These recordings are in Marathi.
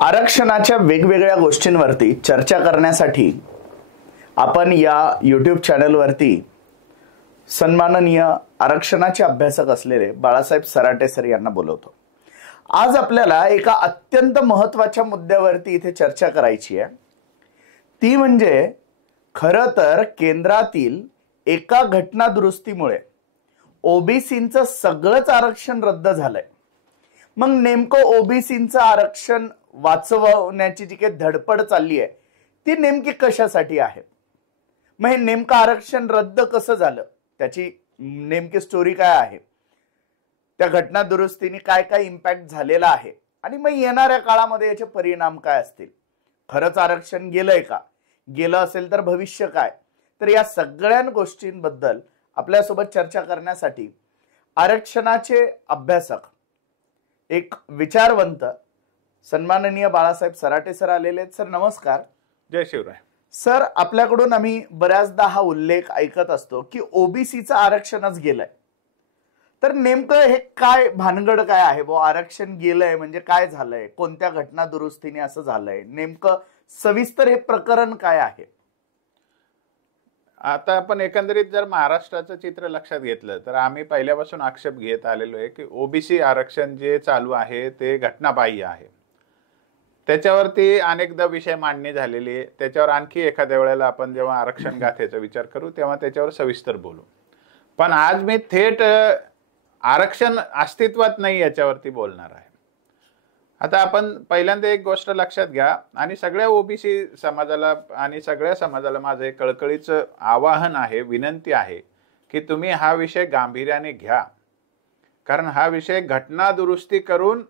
आरक्षणाच्या वेगवेगळ्या गोष्टींवरती चर्चा करण्यासाठी आपण या यूट्यूब चॅनलवरती सन्माननीय आरक्षणाचे अभ्यासक असलेले बाळासाहेब सराटे सर यांना बोलवतो। आज आपल्याला एका अत्यंत महत्त्वाच्या मुद्द्यावरती इथे चर्चा करायची आहे। ती म्हणजे खरं तर केंद्रातील एका घटना दुरुस्तीमुळे ओबीसींचं सगळंच आरक्षण रद्द झालंय। मग नेमकं ओबीसींचं आरक्षण वाचवण्याची जी काही धडपड चालली आहे ती नेमकी कशासाठी आहे? मग हे नेमकं आरक्षण रद्द कसं झालं, त्याची नेमकी स्टोरी काय आहे, त्या घटना दुरुस्तीने काय काय इम्पॅक्ट झालेला आहे आणि मग येणाऱ्या काळामध्ये याचे परिणाम काय असतील, खरंच आरक्षण गेलंय का, गेलं असेल तर भविष्य काय, तर या सगळ्या गोष्टींबद्दल आपल्यासोबत चर्चा करण्यासाठी आरक्षणाचे अभ्यासक एक विचारवंत सन्माननीय बाळासाहेब सराटे सर आलेले आहेत। सर नमस्कार। जय शिवराय। सर, आपल्याकडून आम्ही बऱ्याचदा हा उल्लेख ऐकत असतो की ओबीसीचं आरक्षणच गेलंय, तर नेमकं हे काय भानगड काय आहे? आरक्षण गेलंय म्हणजे काय झालंय, कोणत्या घटना दुरुस्तीने असं झालंय, नेमकं सविस्तर हे प्रकरण काय आहे? आता आपण एकंदरीत जर महाराष्ट्राचं चित्र लक्षात घेतलं तर आम्ही पहिल्यापासून आक्षेप घेत आलेलो आहे की ओबीसी आरक्षण जे चालू आहे ते घटनाबाह्य आहे। त्याच्यावरती अनेकदा विषय मांडणी झालेली आहे। त्याच्यावर आणखी एखाद्या वेळेला आपण जेव्हा आरक्षण गाथेचा विचार करू तेव्हा त्याच्यावर सविस्तर बोलू। पण आज मी थेट आरक्षण अस्तित्वात नाही याच्यावरती बोलणार आहे। आता आपण पहिल्यांदा एक गोष्ट लक्षात घ्या आणि सगळ्या ओबीसी समाजाला आणि सगळ्या समाजाला माझं एक कळकळीचं आवाहन आहे, विनंती आहे की तुम्ही हा विषय गांभीर्याने घ्या। कारण हा विषय घटना दुरुस्ती करून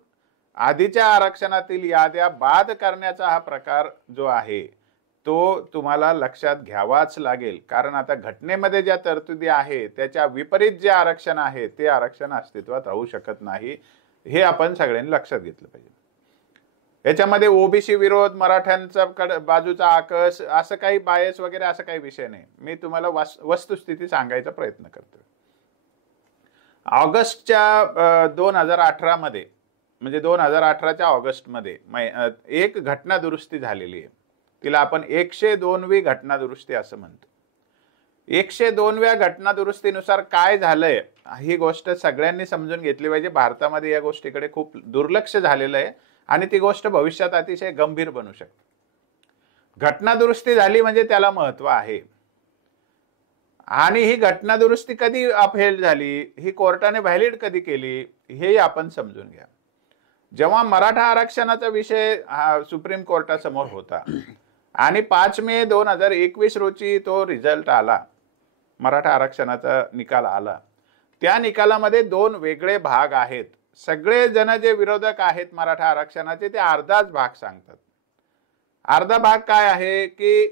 आधीच्या आरक्षणातील याद्या बाद करण्याचा हा प्रकार जो आहे तो तुम्हाला लक्षात घ्यावाच लागेल। कारण आता घटनेमध्ये ज्या तरतुदी आहे त्याच्या विपरीत जे आरक्षण आहे ते आरक्षण अस्तित्वात राहू शकत नाही, हे आपण सगळ्यांनी लक्षात घेतलं पाहिजे। याच्यामध्ये ओबीसी विरोध, मराठ्यांचा बाजूचा आकस, असं काही बायस वगैरे असं काही विषय नाही। मी तुम्हाला वस्तुस्थिती सांगायचा प्रयत्न करतोय। ऑगस्टच्या 2018 मध्ये म्हणजे 2018च्या ऑगस्टमध्ये एक घटना दुरुस्ती झालेली आहे। तिला आपण 102वी घटना दुरुस्ती असं म्हणतो। 102व्या घटना दुरुस्तीनुसार काय झालंय ही गोष्ट सगळ्यांनी समजून घेतली पाहिजे। भारतामध्ये या गोष्टीकडे खूप दुर्लक्ष झालेलं आहे आणि ती गोष्ट भविष्यात अतिशय गंभीर बनू शकते। घटना दुरुस्ती झाली म्हणजे त्याला महत्व आहे आणि ही घटना दुरुस्ती कधी अपहेल झाली, ही कोर्टाने व्हॅलिड कधी केली, हे आपण समजून घ्या। जेव्हा मराठा आरक्षणाचा विषय सुप्रीम कोर्टासमोर होता आणि 5 मे 2021 रोजी तो रिझल्ट आला, मराठा आरक्षणाचा निकाल आला, त्या निकालामध्ये 2 वेगळे भाग आहेत। सगळे जण जे विरोधक आहेत मराठा आरक्षणाचे ते अर्धाच भाग सांगतात। अर्धा भाग काय आहे की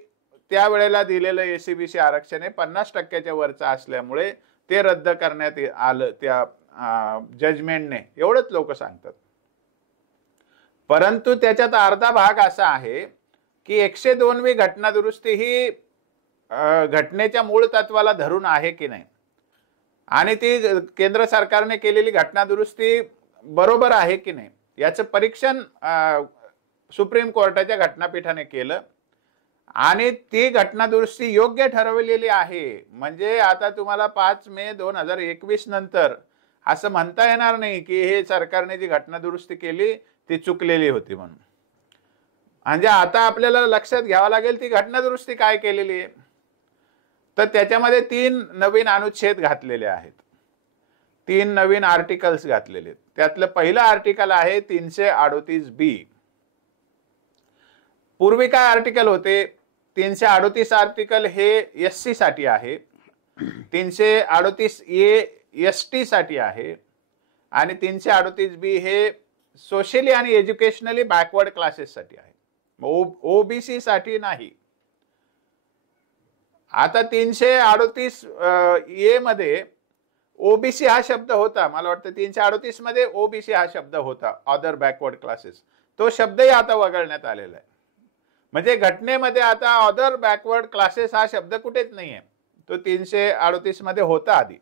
त्यावेळेला दिलेलं एसीबीसी आरक्षण हे 50%च्या वरचं असल्यामुळे ते रद्द करण्यात आलं त्या जजमेंटने, एवढंच लोक सांगतात। परंतु त्याच्यात अर्धा भाग असा आहे की 102वी घटना दुरुस्ती ही घटनेच्या मूळ तत्वाला धरून आहे की नाही आणि ती केंद्र सरकारने केलेली घटना दुरुस्ती बरोबर आहे की नाही याचं परीक्षण सुप्रीम कोर्टाच्या घटनापीठाने केलं आणि ती घटना दुरुस्ती योग्य ठरवलेली आहे। म्हणजे आता तुम्हाला 5 मे 2021 नंतर असं म्हणता येणार नाही की हे सरकारने जी घटना दुरुस्ती केली ती चुकलेली होती म्हणून। म्हणजे आता आपल्याला लक्षात घ्यावं लागेल ती घटना दुरुस्ती काय केलेली आहे। तर त्याच्यामध्ये 3 नवीन अनुच्छेद घातलेले आहेत, 3 नवीन आर्टिकल्स घातलेले आहेत। त्यातलं पहिलं आर्टिकल आहे 338B। पूर्वी काय आर्टिकल होते? 338 आर्टिकल हे एससी साठी आहे, 338A एसटी साठी आहे आणि 338B हे सोशली आणि एज्युकेशनली बॅकवर्ड क्लासेस साठी आहे, ओबीसी साठी नाही। आता 338A मध्ये ओबीसी हा शब्द होता, मला वाटतं 338 मध्ये ओबीसी हा शब्द होता, अदर बॅकवर्ड क्लासेस, तो शब्दही आता वगळण्यात आलेला आहे। म्हणजे घटनेमध्ये आता अदर बॅकवर्ड क्लासेस हा शब्द कुठेच नाहीये, तो 338 मध्ये होता आधी,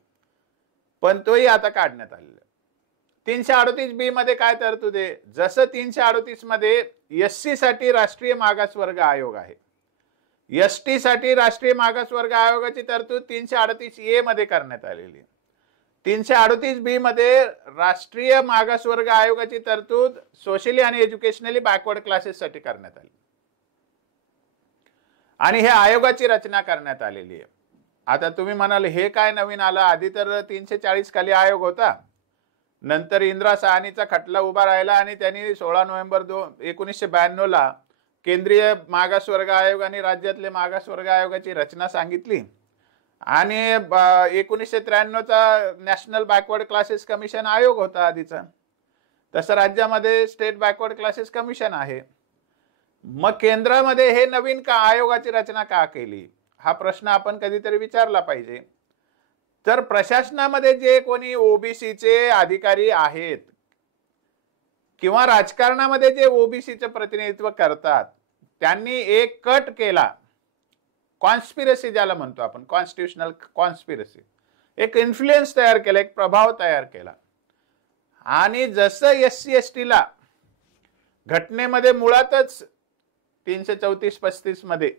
पण तोही आता काढण्यात आलेला आहे। 338B मध्ये काय तरतूद आहे? जसं 338 मध्ये SC साठी राष्ट्रीय मागासवर्ग आयोग आहे, ST साठी राष्ट्रीय मागासवर्ग आयोगाची तरतूद 338A मध्ये करण्यात आलेली आहे. 338B मध्ये राष्ट्रीय मागासवर्ग आयोगाची तरतूद सोशली आणि एज्युकेशनली बॅकवर्ड क्लासेस साठी करण्यात आली आणि हे आयोगाची रचना करण्यात आलेली आहे. आता तुम्ही म्हणाल हे काय नवीन आलं? आधी तर 340 खाली आयोग होता, नंतर इंदिरा साहनीचा खटला उभा राहिला आणि त्यांनी 16 नोव्हेंबर 1992 ला केंद्रीय मागासवर्ग आयोग आणि राज्यातले मागासवर्ग आयोगाची रचना सांगितली आणि 1993 चा नॅशनल बॅकवर्ड क्लासेस कमिशन आयोग होता आधीचा. तसं राज्यामध्ये स्टेट बॅकवर्ड क्लासेस कमिशन आहे. मग केंद्रामध्ये हे नवीन का आयोगाची रचना का केली, हा प्रश्न आपण कधीतरी विचारला पाहिजे. तर प्रशासनामध्ये जे कोणी ओबीसीचे अधिकारी आहेत किंवा राजकारणामध्ये जे ओबीसीचे प्रतिनिधित्व करतात त्यांनी एक कट केला, कॉन्स्पिरसी ज्याला म्हणतो आपण, कॉन्स्टिट्यूशनल कॉन्स्पिरसी, एक इन्फ्लुएन्स तयार केला, एक प्रभाव तयार केला. आणि जसं SC ST ला घटनेमध्ये मुळातच 334-35 मध्ये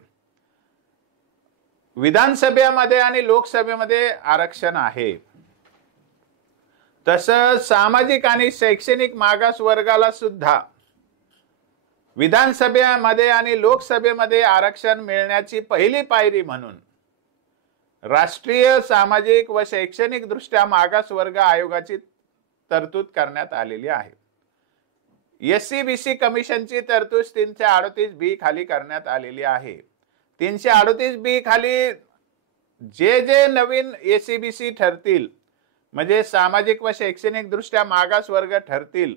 विधानसभेमध्ये आणि लोकसभेमध्ये आरक्षण आहे, तसं सामाजिक आणि शैक्षणिक मागासवर्गाला सुद्धा विधानसभेमध्ये आणि लोकसभेमध्ये आरक्षण मिळण्याची पहिली पायरी म्हणून राष्ट्रीय सामाजिक व शैक्षणिक दृष्ट्या मागासवर्ग आयोगाची तरतूद करण्यात आलेली आहे. SC BC कमिशनची तरतूद 338B खाली करण्यात आलेली आहे. 338B खाली जे नवीन SC-BC ठरतील, म्हणजे सामाजिक व शैक्षणिक दृष्ट्या मागासवर्ग ठरतील,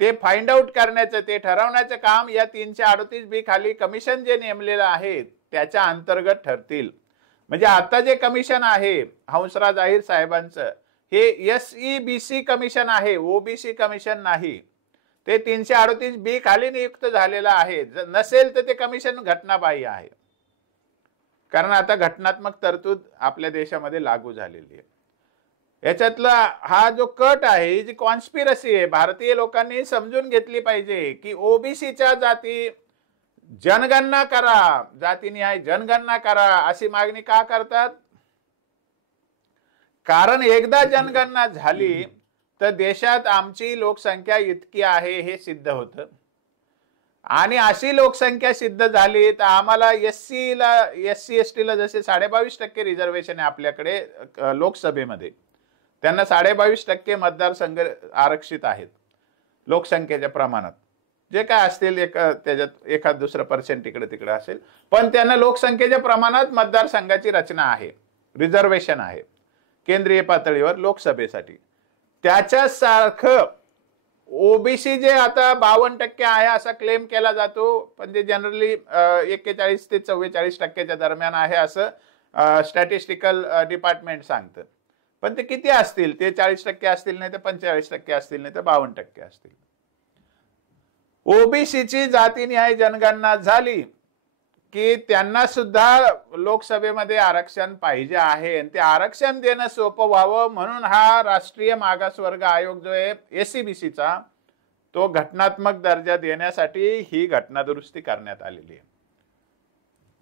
ते फाइंड आउट करण्याचं, ते ठरवण्याचं काम या 338B खाली कमिशन जे नेमलेलं आहे त्याच्या अंतर्गत ठरतील. म्हणजे आता जे कमिशन आहे हंसराज अहिर साहेबांचं, हे SEBC कमिशन आहे, OBC कमिशन नाही. ते 338B खाली नियुक्त झालेलं आहे. नसेल तर ते कमिशन घटनाबाह्य आहे, कारण आता घटनात्मक तरतूद आपल्या देशामध्ये लागू झालेली आहे. याच्यातला हा जो कट आहे, जी कॉन्स्पिरसी आहे, भारतीय लोकांनी समजून घेतली पाहिजे की ओबीसीच्या जाती जनगणना करा, जातीनिहाय जनगणना करा अशी मागणी का करतात? कारण एकदा जनगणना झाली तर देशात आमची लोकसंख्या इतकी आहे हे सिद्ध होतं आणि अशी लोकसंख्या सिद्ध झाली तर आम्हाला SC ST ला जसे 22.5% रिझर्वेशन आहे आपल्याकडे लोकसभेमध्ये, त्यांना 22.5% मतदारसंघ आरक्षित आहेत लोकसंख्येच्या प्रमाणात. जे काय असतील त्याच्यात एखाद दुसरं % इकडे तिकडे असेल, पण त्यांना लोकसंख्येच्या प्रमाणात मतदारसंघाची रचना आहे, रिझर्वेशन आहे केंद्रीय पातळीवर लोकसभेसाठी. त्याच्या सारखं ओबीसी जे आता 52% आहे असा क्लेम केला जातो, पण ते जनरली 41 ते 44% दरम्यान आहे असं स्टॅटिस्टिकल डिपार्टमेंट सांगतं. पण ते किती असतील? ते 40% असतील, नाही तर 45% असतील, नाही तर 52% असतील. ओबीसीची जातीनिहाय जनगणना झाली की त्यांना सुद्धा लोकसभेमध्ये आरक्षण पाहिजे आहे, आणि ते आरक्षण देणं सोपं व्हावं म्हणून हा राष्ट्रीय मागासवर्ग आयोग जो आहे SCBCचा, तो घटनात्मक दर्जा देण्यासाठी ही घटना दुरुस्ती करण्यात आलेली आहे.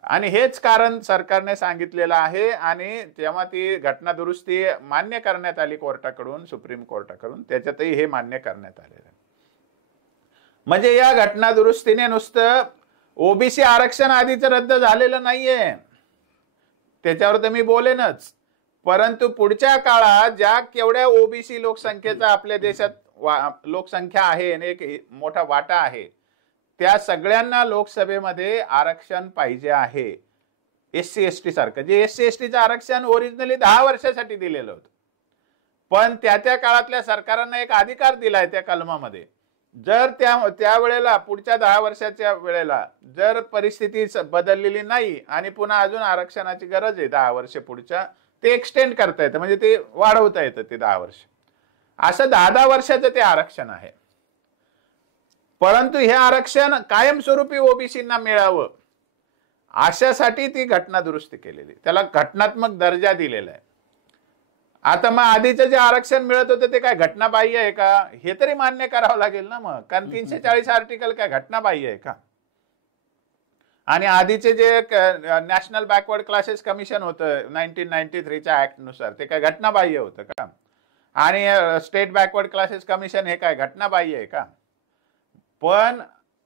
आणि हेच कारण सरकारने सांगितलेलं आहे आणि जेव्हा ती घटना दुरुस्ती मान्य करण्यात आली कोर्टाकडून, सुप्रीम कोर्टाकडून, त्याच्यातही हे मान्य करण्यात आलेलं आहे. म्हणजे या घटना दुरुस्तीने नुसतं ओबीसी आरक्षण आधीच रद्द झालेलं नाहीये, त्याच्यावर तर मी बोलेनच, परंतु पुढच्या काळात ज्या केवढ्या ओबीसी लोकसंख्येचा आपल्या देशात लोकसंख्या आहे आणि एक मोठा वाटा आहे, त्या सगळ्यांना लोकसभेमध्ये आरक्षण पाहिजे आहे. SC ST सारखं, जे SC STचं आरक्षण ओरिजिनली 10 वर्षासाठी दिलेलं होतं, पण त्या काळातल्या सरकारांना एक अधिकार दिलाय त्या कलमामध्ये, जर त्यावेळेला पुढच्या 10 वर्षाच्या वेळेला जर परिस्थिती बदललेली नाही आणि पुन्हा अजून आरक्षणाची गरज आहे 10 वर्ष पुढच्या, ते एक्सटेंड करता येतं, म्हणजे ते वाढवता येतं ते 10 वर्ष, असं 10 वर्षाचं ते आरक्षण आहे. परंतु हे आरक्षण कायमस्वरूपी ओबीसींना मिळावं अशासाठी ती घटना दुरुस्ती केलेली, त्याला घटनात्मक दर्जा दिलेला आहे. आता मग आधीचं जे आरक्षण मिळत होतं ते काय घटनाबाह्य आहे का, हे तरी मान्य करावं लागेल ना मग. कारण 340 आर्टिकल काय घटनाबाह्य आहे का? आणि आधीचे जे नॅशनल बॅकवर्ड क्लासेस कमिशन होतं 1993च्या ऍक्ट नुसार, ते काय घटनाबाह्य होतं का? आणि स्टेट बॅकवर्ड क्लासेस कमिशन हे काय घटनाबाह्य आहे का? पण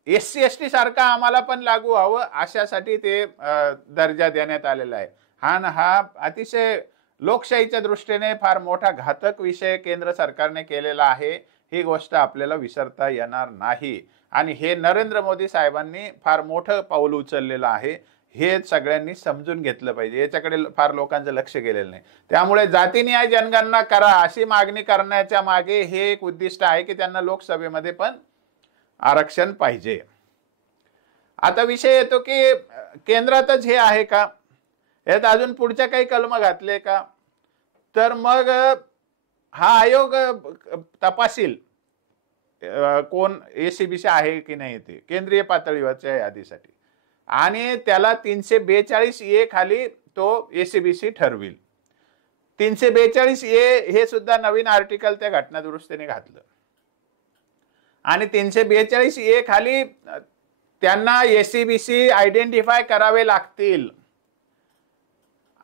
SC ST सारखा आम्हाला पण लागू व्हावं अशासाठी ते दर्जा देण्यात आलेला आहे. हा अतिशय लोकशाहीच्या दृष्टीने फार मोठा घातक विषय केंद्र सरकारने केलेला आहे. ही गोष्ट आपल्याला विसरता येणार नाही. आणि हे नरेंद्र मोदी साहेबांनी फार मोठं पाऊल उचललेलं आहे. हे सगळ्यांनी समजून घेतलं पाहिजे. याच्याकडे फार लोकांचं लक्ष गेलेलं नाही. त्यामुळे जातीनिहाय जनगणना करा अशी मागणी करण्याच्या मागे हे एक उद्दिष्ट आहे की त्यांना लोकसभेमध्ये पण आरक्षण पाहिजे. आता विषय येतो की केंद्रातच हे आहे का, यात अजून पुढच्या काही कलम घातले का, तर मग हा आयोग तपासील कोण ACBC आहे की नाही ते केंद्रीय पातळीवरच्या यादीसाठी, आणि त्याला 342A खाली तो ACBC ठरविल. 342A हे सुद्धा नवीन आर्टिकल त्या घटना दुरुस्तीने घातलं. आणि 342A खाली त्यांना ACBC आयडेंटिफाय करावे लागतील.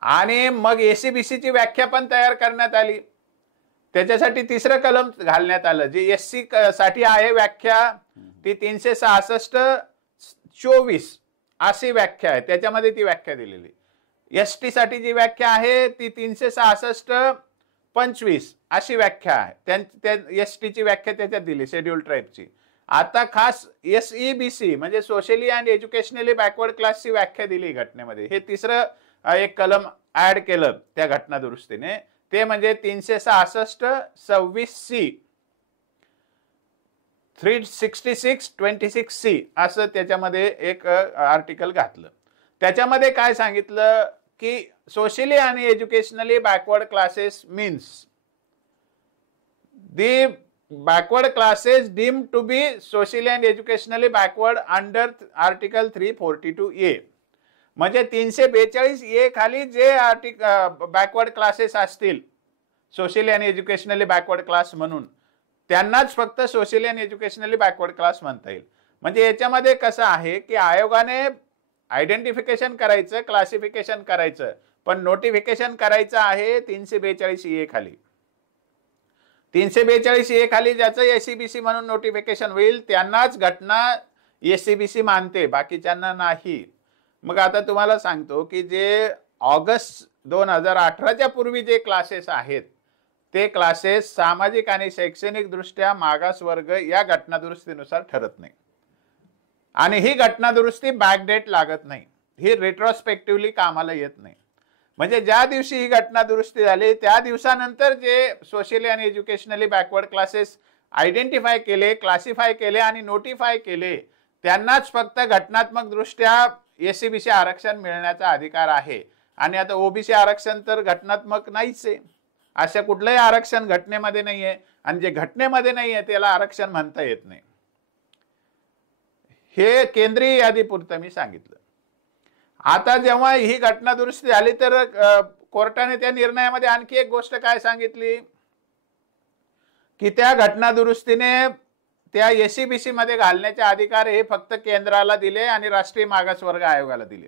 आणि मग ACBC ची व्याख्या पण तयार करण्यात आली. त्याच्यासाठी तिसरं कलम घालण्यात आलं, जे SC साठी आहे व्याख्या ती 366(24) अशी व्याख्या आहे. त्याच्यामध्ये ती व्याख्या दिलेली. ST साठी जी व्याख्या आहे ती 366(25) अशी व्याख्या आहे. ST ची व्याख्या त्याच्यात दिली, शेड्यूल ट्राईबची. आता खास SEBC म्हणजे सोशली अँड एज्युकेशनली बॅकवर्ड क्लासची व्याख्या दिली घटनेमध्ये. हे तिसरं एक कलम ऍड केलं त्या घटना दुरुस्तीने, ते म्हणजे 366(26)(c) 366(26)(c) असं त्याच्यामध्ये एक आर्टिकल घातलं. त्याच्यामध्ये काय सांगितलं की सोशली आणि educationally backward classes means the backward classes deemed to be socially and educationally backward under article 342A. म्हणजे 342A खाली जे बॅकवर्ड क्लासेस असतील सोशली आणि एज्युकेशनली बॅकवर्ड क्लास म्हणून, त्यांनाच फक्त सोशली आणि एज्युकेशनली बॅकवर्ड क्लास म्हणता येईल. म्हणजे याच्यामध्ये कसं आहे की आयोगाने आयडेंटिफिकेशन करायचं, क्लासिफिकेशन करायचं, पण नोटिफिकेशन करायचं आहे 342A खाली. 342A खाली ज्याचं ACBC म्हणून नोटिफिकेशन होईल त्यांनाच घटना ACBC मानते, बाकीच्यांना नाही. मग आता तुम्हाला सांगतो की जे ऑगस्ट 2018च्या पूर्वी जे क्लासेस आहेत ते क्लासेस सामाजिक आणि शैक्षणिक दृष्ट्या मागासवर्ग या घटना दुरुस्तीनुसार ठरत नाही. आणि ही घटना दुरुस्ती बॅकडेट लागत नाही, ही रेट्रोस्पेक्टिव्हली कामाला येत नाही. म्हणजे ज्या दिवशी ही घटना दुरुस्ती झाली त्या दिवसानंतर जे सोशली आणि एज्युकेशनली बॅकवर्ड क्लासेस आयडेंटिफाय केले, क्लासिफाय केले आणि नोटिफाय केले त्यांनाच फक्त घटनात्मक दृष्ट्या ACBC आरक्षण मिळण्याचा अधिकार आहे. आणि आता OBC आरक्षण तर घटनात्मक नाहीच आहे. अशा कुठलंही आरक्षण घटनेमध्ये नाहीये, आणि जे घटनेमध्ये नाहीये त्याला आरक्षण म्हणता येत नाही. हे केंद्रीय यादीपुरतं मी सांगितलं. आता जेव्हा ही घटना दुरुस्ती झाली तर कोर्टाने त्या निर्णयामध्ये आणखी एक गोष्ट काय सांगितली की त्या घटना दुरुस्तीने त्या ACBC मध्ये घालण्याचे अधिकार हे फक्त केंद्राला दिले आणि राष्ट्रीय मागासवर्ग आयोगाला दिले,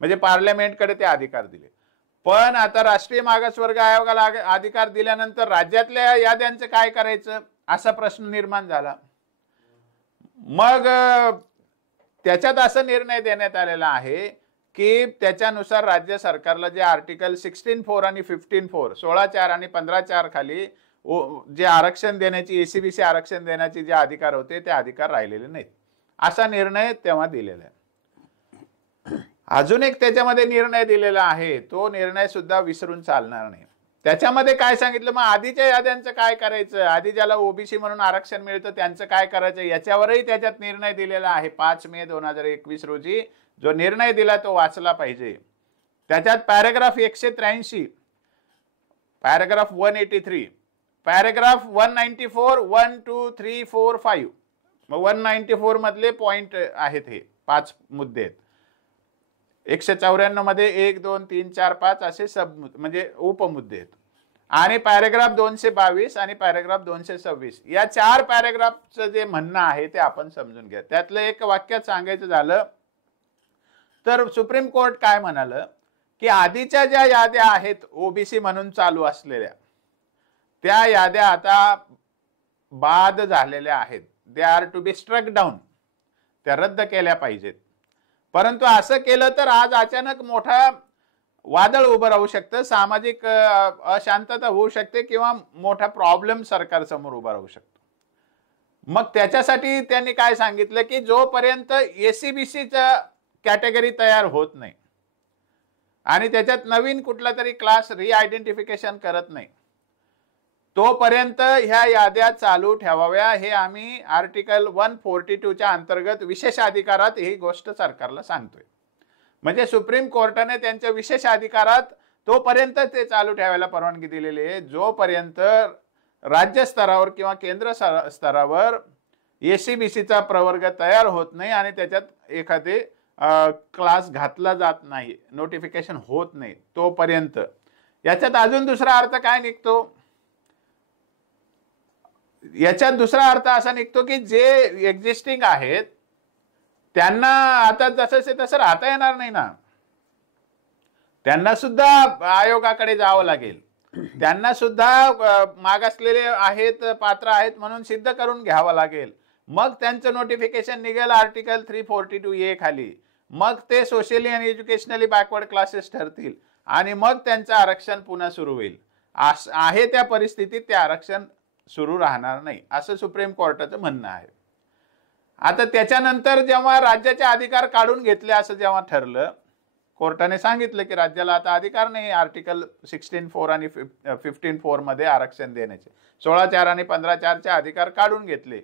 म्हणजे पार्लमेंटकडे ते अधिकार दिले. पण आता राष्ट्रीय मागासवर्ग आयोगाला अधिकार दिल्यानंतर राज्यातल्या याद्यांचं काय करायचं असा प्रश्न निर्माण झाला. मग त्याच्यात असा निर्णय देण्यात आलेला आहे की त्याच्यानुसार राज्य सरकारला जे आर्टिकल 16(4) आणि 15(4) 16(4) आणि 15(4) खाली जे आरक्षण देण्याची ACBC आरक्षण देण्याचे जे अधिकार होते ते अधिकार राहिलेले नाहीत, असा निर्णय तेव्हा दिलेला आहे. अजून एक त्याच्यामध्ये निर्णय दिलेला आहे, तो निर्णय सुद्धा विसरून चालणार नाही. त्याच्यामध्ये काय सांगितलं, मग आधीच्या याद्यांचं काय करायचं, आधी ज्याला OBC म्हणून आरक्षण मिळतं त्यांचं काय करायचं याच्यावरही त्याच्यात निर्णय दिलेला आहे. 5 मे 2021 रोजी जो निर्णय दिला तो वाचला पाहिजे. त्याच्यात पॅराग्राफ 183, पॅराग्राफ 183, पॅराग्राफ 194, 1, 2, 3, 4, 5, मग 194 मधले पॉइंट आहेत, हे 5 मुद्दे आहेत. 194 मध्ये 1, 2, 3, 4, 5 असे सब म्हणजे उपमुद्दे आहेत. आणि पॅरेग्राफ 222 आणि पॅरेग्राफ 226 या 4 पॅरेग्राफचं जे म्हणणं आहे ते आपण समजून घ्या. त्यातलं एक वाक्यात सांगायचं झालं तर सुप्रीम कोर्ट काय म्हणालं की आधीच्या ज्या याद्या आहेत ओबीसी म्हणून चालू असलेल्या त्या याद्या आता बाद झालेल्या आहेत. They are to be struck down. त्या रद्द केल्या पाहिजेत. परंतु असं केलं तर आज अचानक मोठा वादळ उभं राहू शकतं, सामाजिक अशांतता होऊ शकते किंवा मोठा प्रॉब्लेम सरकार समोर उभा राहू शकतो. मग त्याच्यासाठी त्यांनी काय सांगितलं की जोपर्यंत एसीबीसीचा कॅटेगरी तयार होत नाही आणि त्याच्यात नवीन कुठला तरी क्लास रिआयडेंटिफिकेशन करत नाही तोपर्यंत ह्या याद्या चालू ठेवाव्या. हे आम्ही आर्टिकल 142च्या अंतर्गत विशेष अधिकारात ही गोष्ट सरकारला सांगतोय. म्हणजे सुप्रीम कोर्टाने त्यांच्या विशेष अधिकारात तोपर्यंत ते चालू ठेवायला परवानगी दिलेली आहे जोपर्यंत राज्य स्तरावर किंवा केंद्र स्तरावर एसीबीसीचा प्रवर्ग तयार होत नाही आणि त्याच्यात एखादे क्लास घातला जात नाही, नोटिफिकेशन होत नाही तोपर्यंत. याच्यात अजून दुसरा अर्थ काय निघतो? याच्यात दुसरा अर्थ असा निघतो की जे एक्झिस्टिंग आहेत त्यांना आता जसं तसं राहता येणार नाही ना. त्यांना सुद्धा आयोगाकडे जावं लागेल. त्यांना सुद्धा मागासलेले आहेत, पात्र आहेत म्हणून सिद्ध करून घ्यावं लागेल. मग त्यांचं नोटिफिकेशन निघेल आर्टिकल 342A खाली. मग ते सोशली आणि एज्युकेशनली बॅकवर्ड क्लासेस ठरतील आणि मग त्यांचं आरक्षण पुन्हा सुरू होईल. आहे त्या परिस्थितीत ते आरक्षण सुरू राहणार नाही असं सुप्रीम कोर्टाचं म्हणणं आहे. आता त्याच्यानंतर जेव्हा राज्याचे अधिकार काढून घेतले असं जेव्हा ठरलं, कोर्टाने सांगितलं की राज्याला आता अधिकार नाही आर्टिकल 16(4) आणि 15(4) मध्ये आरक्षण देण्याचे. 16(4) आणि 15(4) अधिकार काढून घेतले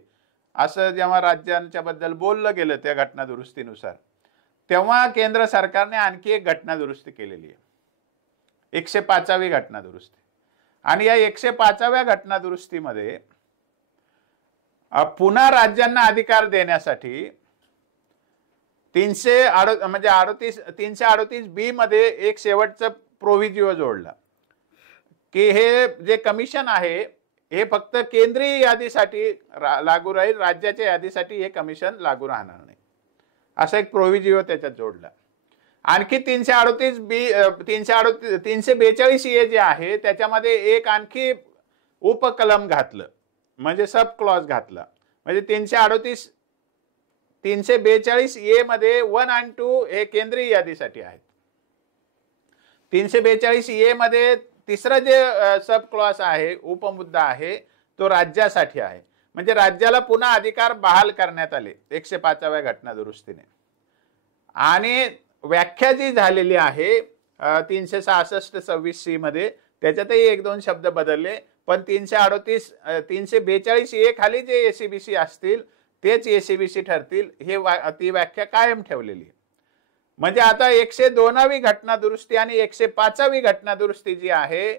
असं जेव्हा राज्यांच्या बद्दल बोललं गेलं त्या घटना दुरुस्तीनुसार, तेव्हा केंद्र सरकारने आणखी एक घटना दुरुस्ती केलेली आहे, 105वी घटना दुरुस्ती. आणि या 105व्या घटना दुरुस्तीमध्ये पुन्हा राज्यांना अधिकार देण्यासाठी 338B मध्ये एक शेवटचं प्रोव्हिजिओ जोडला की हे जे कमिशन आहे हे फक्त केंद्रीय यादीसाठी लागू राहील, राज्याच्या यादीसाठी हे कमिशन लागू राहणार नाही असा एक प्रोव्हिजिओ त्याच्यात जोडला. आणखी 342A जे आहे त्याच्यामध्ये एक आणखी उपकलम घातलं म्हणजे सब क्लॉज घातला. म्हणजे 342A मध्ये 1 आणि 2 हे केंद्रीय यादीसाठी आहेत. 342A मध्ये तिसरं जे सब क्लॉज आहे, उपमुद्दा आहे, तो राज्यासाठी आहे. म्हणजे राज्याला पुन्हा अधिकार बहाल करण्यात आले 105व्या घटना दुरुस्तीने. आणि व्याख्या जी झालेली आहे 366-26C मध्ये त्याच्यातही 1-2 शब्द बदलले, पण 342A खाली जे एसीबीसी असतील तेच एसीबीसी ठरतील हे ती व्याख्या कायम ठेवलेली. म्हणजे आता 102वी घटना दुरुस्ती आणि 105वी घटना दुरुस्ती जी आहे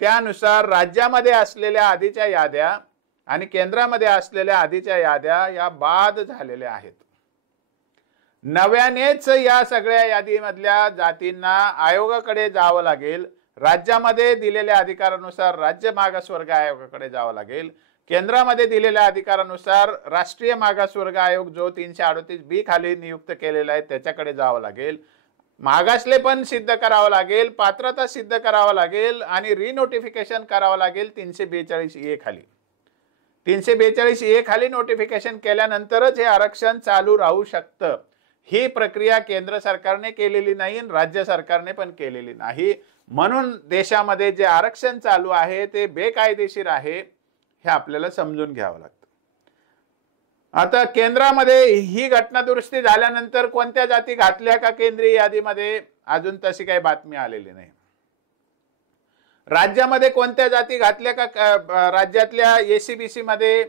त्यानुसार राज्यामध्ये असलेल्या आधीच्या याद्या आणि केंद्रामध्ये असलेल्या आधीच्या याद्या या बाद झालेल्या आहेत. नव्यानेच या सगळ्या यादीमधल्या जातींना आयोगाकडे जावं लागेल. राज्यामध्ये दिलेल्या अधिकारानुसार राज्य मागासवर्ग आयोगाकडे जावं लागेल. केंद्रामध्ये दिलेल्या अधिकारानुसार राष्ट्रीय मागासवर्ग आयोग जो 338B खाली नियुक्त केलेला आहे त्याच्याकडे जावं लागेल. मागासले पण सिद्ध करावं लागेल, पात्रता सिद्ध करावं लागेल आणि रिनोटिफिकेशन करावं लागेल 342A खाली. 342A खाली नोटिफिकेशन केल्यानंतरच हे आरक्षण चालू राहू शकतं. ही प्रक्रिया केंद्र सरकारने केलेली नाही आणि राज्य सरकारने पण केलेली नाही. म्हणून देशामध्ये जे आरक्षण चालू आहे ते बेकायदेशीर आहे हे आपल्याला समजून घ्यावं लागतं. आता केंद्रामध्ये ही घटना दुरुस्ती झाल्यानंतर कोणत्या जाती घातल्या का केंद्रीय यादीमध्ये अजून तशी काही बातमी आलेली नाही. राज्यामध्ये कोणत्या जाती घातल्या का राज्यातल्या एसीबीसी मध्ये,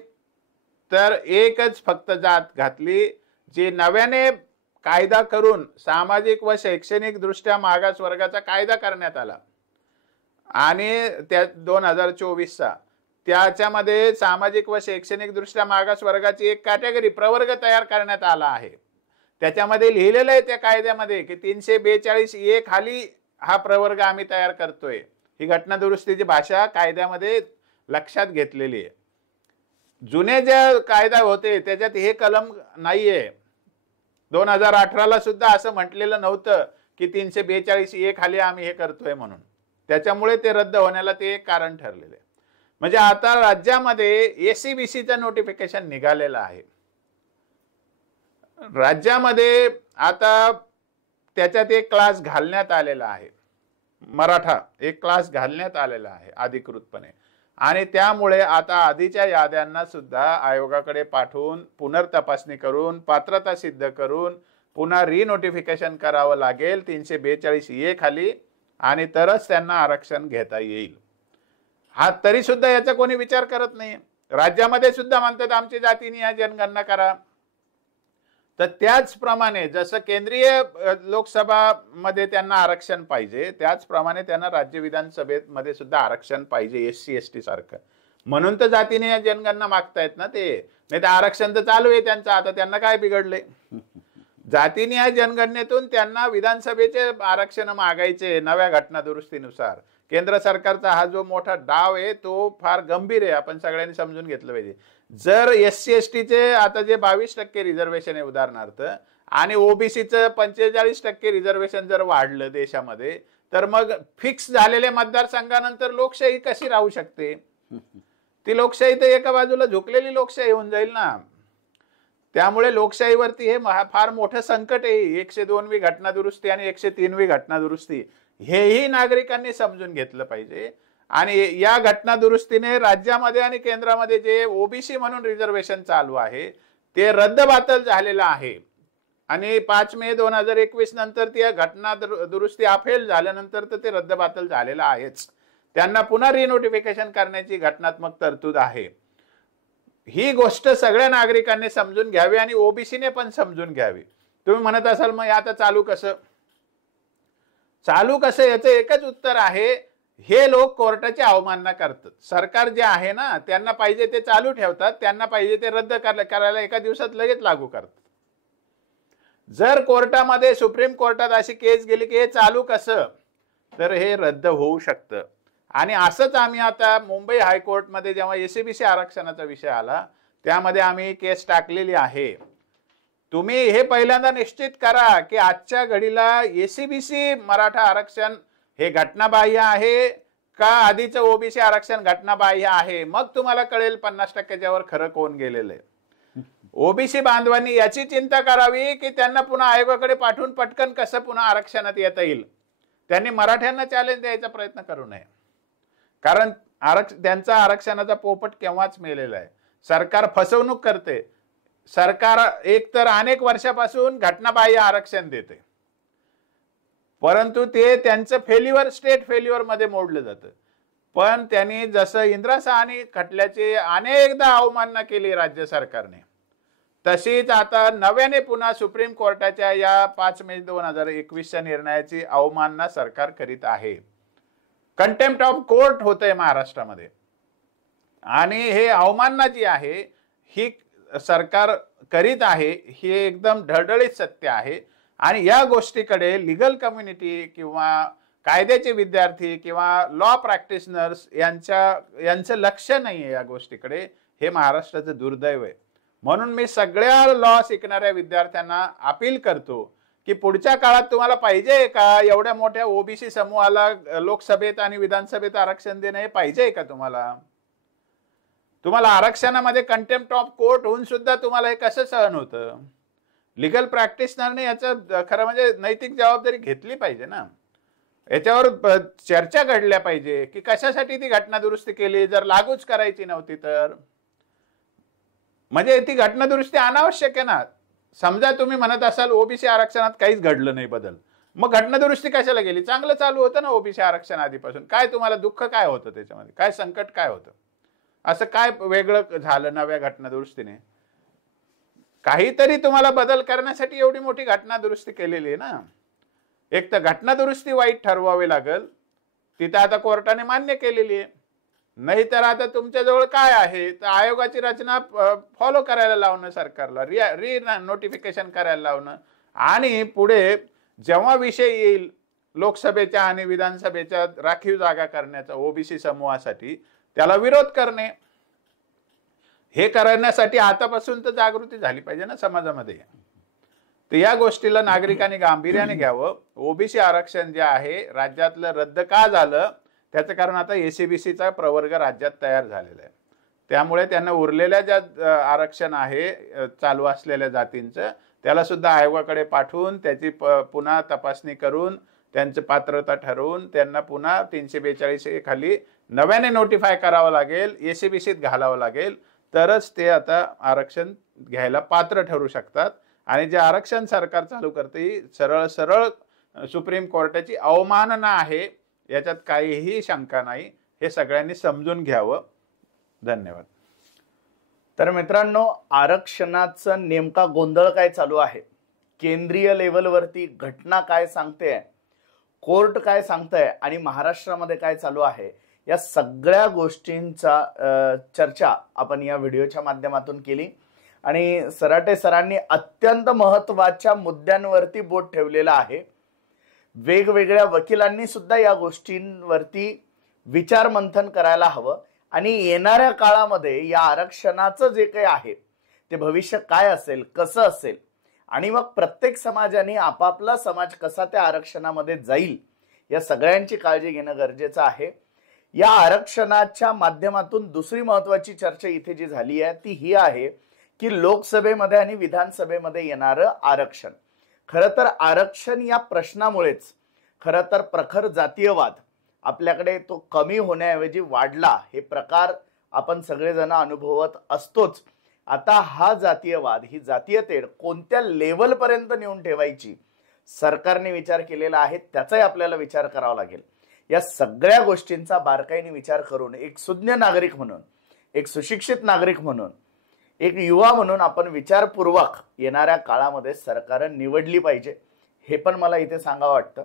तर एकच फक्त जात घातली जी नव्याने कायदा करून सामाजिक व शैक्षणिक दृष्ट्या मागास वर्गाचा कायदा करण्यात आला आणि त्या 2024चा त्याच्यामध्ये सामाजिक व शैक्षणिक दृष्ट्या मागास वर्गाची एक कॅटेगरी प्रवर्ग तयार करण्यात आला आहे. त्याच्यामध्ये लिहिलेलं आहे त्या कायद्यामध्ये की 342A खाली हा प्रवर्ग आम्ही तयार करतोय. ही घटना दुरुस्तीची भाषा कायद्यामध्ये लक्षात घेतलेली आहे. जुने जे कायदा होते त्याच्यात हे कलम नाहीये. 2018ला सुद्धा असं म्हटलेलं नव्हतं की 342A खाली आम्ही हे करतोय म्हणून. त्याच्यामुळे ते रद्द होण्याला ते एक कारण ठरलेले. म्हणजे आता राज्यामध्ये एसीबीसीचं नोटिफिकेशन निघालेलं आहे. राज्यामध्ये आता त्याच्यात एक क्लास घालण्यात आलेला आहे, मराठा एक क्लास घालण्यात आलेला आहे अधिकृतपणे. आणि त्यामुळे आता आधीच्या याद्यांना सुद्धा आयोगाकडे पाठवून पुनर्तपासणी करून पात्रता सिद्ध करून पुन्हा रिनोटिफिकेशन करावं लागेल 342A खाली, आणि तरच त्यांना आरक्षण घेता येईल. हा तरी सुद्धा याचा कोणी विचार करत नाही. राज्यामध्ये सुद्धा म्हणतात आमची जातीनिहाय जनगणना करा. तर त्याचप्रमाणे जसं केंद्रीय लोकसभा मध्ये त्यांना आरक्षण पाहिजे, त्याचप्रमाणे त्यांना राज्य विधानसभेमध्ये सुद्धा आरक्षण पाहिजे SC ST सारखं. म्हणून तर जातीनिहाय जनगणना मागतायत ना ते. नाही तर आरक्षण तर चालू आहे त्यांचं, आता त्यांना काय बिघडले. जातीनिहाय जनगणनेतून त्यांना विधानसभेचे आरक्षण मागायचे नव्या घटना दुरुस्तीनुसार. केंद्र सरकारचा हा जो मोठा डाव आहे तो फार गंभीर आहे, आपण सगळ्यांनी समजून घेतलं पाहिजे. जर SC ST चे आता जे 22% रिझर्वेशन आहे उदाहरणार्थ, आणि ओबीसीचं 45% रिझर्वेशन जर वाढलं देशामध्ये, तर मग फिक्स झालेल्या मतदारसंघानंतर लोकशाही कशी राहू शकते. ती लोकशाही तर एका बाजूला झुकलेली लोकशाही होऊन जाईल ना. त्यामुळे लोकशाहीवरती हे फार मोठं संकट आहे. 102वी घटना दुरुस्ती आणि 103वी घटना दुरुस्ती हेही नागरिकांनी समजून घेतलं पाहिजे. आणि या घटना दुरुस्तीने राज्यामध्ये आणि केंद्रामध्ये जे ओबीसी म्हणून रिझर्वेशन चालू आहे ते रद्दबातल झालेलं आहे. आणि 5 मे 2021 नंतर ती घटना दुरुस्ती अफेल झाल्यानंतर तर ते रद्दबातल झालेलं आहेच. त्यांना पुन्हा रिनोटिफिकेशन करण्याची घटनात्मक तरतूद आहे. ही गोष्ट सगळ्या नागरिकांनी समजून घ्यावी आणि ओबीसीने पण समजून घ्यावी. तुम्ही म्हणत असाल मग आता चालू कसं याचं एकच उत्तर आहे, हे लोक कोर्टाची अवमानना करतात. सरकार जे आहे ना त्यांना पाहिजे ते चालू ठेवतात, त्यांना पाहिजे ते रद्द करायला एका दिवसात लगेच लागू करतात. जर कोर्टामध्ये सुप्रीम कोर्टात अशी केस गेली की हे चालू कसं, तर हे रद्द होऊ शकतं. आणि असंच आम्ही आता मुंबई हायकोर्टमध्ये जेव्हा एसीबीसी आरक्षणाचा विषय आला त्यामध्ये आम्ही केस टाकलेली आहे. तुम्ही हे पहिल्यांदा निश्चित करा की आजच्या घडीला एसीबीसी मराठा आरक्षण हे घटनाबाह्य आहे का आधीचं ओबीसी आरक्षण घटनाबाह्य आहे. मग तुम्हाला कळेल 50%च्या वर खरं कोण गेलेलं आहे. ओबीसी बांधवांनी याची चिंता करावी की त्यांना पुन्हा आयोगाकडे पाठवून पटकन कसं पुन्हा आरक्षणात येता येईल. त्यांनी मराठ्यांना चॅलेंज द्यायचा प्रयत्न करू नये, कारण त्यांचा आरक्षणाचा पोपट केव्हाच मेलेला आहे. सरकार फसवणूक करते. सरकार एकतर अनेक वर्षापासून घटनाबाह्य आरक्षण देते, परंतु ते त्यांचं फेल्युअर स्टेट फेल्युअर मध्ये मोडलं जातं. पण त्यांनी जसं इंदिरा साहनी खटल्याची अनेकदा अवमानना केली राज्य सरकारने, तशीच आता नव्याने पुन्हा सुप्रीम कोर्टाच्या या 5 मे 2021च्या निर्णयाची अवमानना सरकार करीत आहे. कंटेम्प्ट ऑफ कोर्ट होतंय महाराष्ट्रामध्ये. आणि हे अवमानना जी आहे ही सरकार करीत आहे, हे एकदम ढळढळीत सत्य आहे. आणि या गोष्टीकडे लीगल कम्युनिटी किंवा कायद्याचे विद्यार्थी किंवा लॉ प्रॅक्टिशनर्स यांचं लक्ष नाहीये या गोष्टीकडे. हे महाराष्ट्राचं दुर्दैव आहे. म्हणून मी सगळ्या लॉ शिकणाऱ्या विद्यार्थ्यांना अपील करतो की पुढच्या काळात तुम्हाला पाहिजे का एवढ्या मोठ्या ओबीसी समूहाला लोकसभेत आणि विधानसभेत आरक्षण देणं हे पाहिजे का तुम्हाला. तुम्हाला आरक्षणामध्ये कंटेम्प्ट ऑफ कोर्ट होऊन सुद्धा तुम्हाला हे कसं सहन होतं. लीगल प्रॅक्टिशनरने याचं खरं म्हणजे नैतिक जबाबदारी घेतली पाहिजे ना. याच्यावर चर्चा घडल्या पाहिजे की कशासाठी ती घटना दुरुस्ती केली. जर लागूच करायची नव्हती तर म्हणजे ती घटना दुरुस्ती अनावश्यक आहे ना. समजा तुम्ही म्हणत असाल ओबीसी आरक्षणात काहीच घडलं नाही बदल, मग घटना दुरुस्ती कशाला गेली. चांगलं चालू होतं ना ओबीसी आरक्षण आधीपासून. काय तुम्हाला दुःख काय होतं त्याच्यामध्ये, काय संकट काय होतं, असं काय वेगळं झालं नव्या घटना दुरुस्तीने. काहीतरी तुम्हाला बदल करण्यासाठी एवढी मोठी घटना दुरुस्ती केलेली आहे ना. एक तर घटना दुरुस्ती वाईट ठरवावी लागेल, तिथं आता कोर्टाने मान्य केलेली आहे. नाही तर आता तुमच्याजवळ काय आहे तर आयोगाची रचना फॉलो करायला लावणं सरकारला, री नोटिफिकेशन करायला लावणं. आणि पुढे जेव्हा विषय येईल लोकसभेच्या आणि विधानसभेच्या राखीव जागा करण्याचा ओबीसी समूहासाठी, त्याला विरोध करणे. हे करण्यासाठी आतापासून तर जागृती झाली पाहिजे ना समाजामध्ये. तर या गोष्टीला नागरिकांनी गांभीर्याने घ्यावं. ओबीसी आरक्षण जे आहे राज्यातलं रद्द का झालं, त्याचं कारण आता एसीबीसीचा प्रवर्ग राज्यात तयार झालेला आहे. त्यामुळे त्यांना उरलेल्या ज्या आरक्षण आहे चालू असलेल्या जातींचं, त्याला सुद्धा आयोगाकडे पाठवून त्याची पुन्हा तपासणी करून त्यांचं पात्रता ठरवून त्यांना पुन्हा 342 खाली नव्याने नोटिफाय करावं लागेल, एसीबीसीत घालावं लागेल, तरच ते आता आरक्षण घ्यायला पात्र ठरू शकतात. आणि जे आरक्षण सरकार चालू करते ही सरळ सरळ सुप्रीम कोर्टाची अवमानना आहे, याच्यात काहीही शंका नाही. हे सगळ्यांनी समजून घ्यावं. धन्यवाद. तर मित्रांनो, आरक्षणाचा नेमका गोंधळ काय चालू आहे, केंद्रीय लेवलवरती घटना काय सांगते, कोर्ट काय सांगतंय आणि महाराष्ट्रामध्ये काय चालू आहे, या सगळ्या गोष्टींचा चर्चा आपण या व्हिडिओच्या माध्यमातून केली. आणि सराटे सरांनी अत्यंत महत्त्वाच्या मुद्द्यांवरती बोट ठेवलेला आहे. वेगवेगळ्या वकिलांनी सुद्धा या गोष्टींवरती विचार मंथन करायला हवं. आणि येणाऱ्या काळामध्ये या आरक्षणाचं जे काही आहे ते भविष्य काय असेल, कसं असेल, आणि मग प्रत्येक समाजाने आपापला समाज कसा त्या आरक्षणामध्ये जाईल, या सगळ्यांची काळजी घेणं गरजेचं आहे. या आरक्षणाच्या माध्यमातून दुसरी महत्त्वाची चर्चा इथे जी झाली आहे ती ही आहे की लोकसभेमध्ये आणि विधानसभेमध्ये येणारं आरक्षण, खरं तर आरक्षण या प्रश्नामुळेच खरं तर प्रखर जातीयवाद आपल्याकडे तो कमी होण्याऐवजी वाढला, हे प्रकार आपण सगळेजण अनुभवत असतोच. आता हा जातीयवाद, ही जातीय तेढ कोणत्या लेवलपर्यंत नेऊन ठेवायची सरकारने विचार केलेला आहे, त्याचाही आपल्याला विचार करावा लागेल. या सगळ्या गोष्टींचा बारकाईने विचार करून एक सुज्ञ नागरिक म्हणून, एक सुशिक्षित नागरिक म्हणून, एक युवा म्हणून आपण विचारपूर्वक येणाऱ्या काळामध्ये सरकार निवडली पाहिजे, हे पण मला इथे सांगावं वाटतं.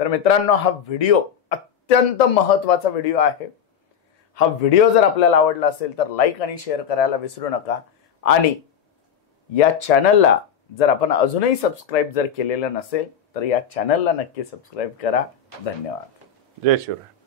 तर मित्रांनो, हा व्हिडिओ अत्यंत महत्त्वाचा व्हिडिओ आहे. हा व्हिडिओ जर आपल्याला आवडला असेल तर लाईक आणि शेअर करायला विसरू नका. आणि या चॅनलला जर आपण अजूनही सबस्क्राईब जर केलेलं नसेल तर या चॅनलला नक्की सबस्क्राईब करा. धन्यवाद. जय शिवराय.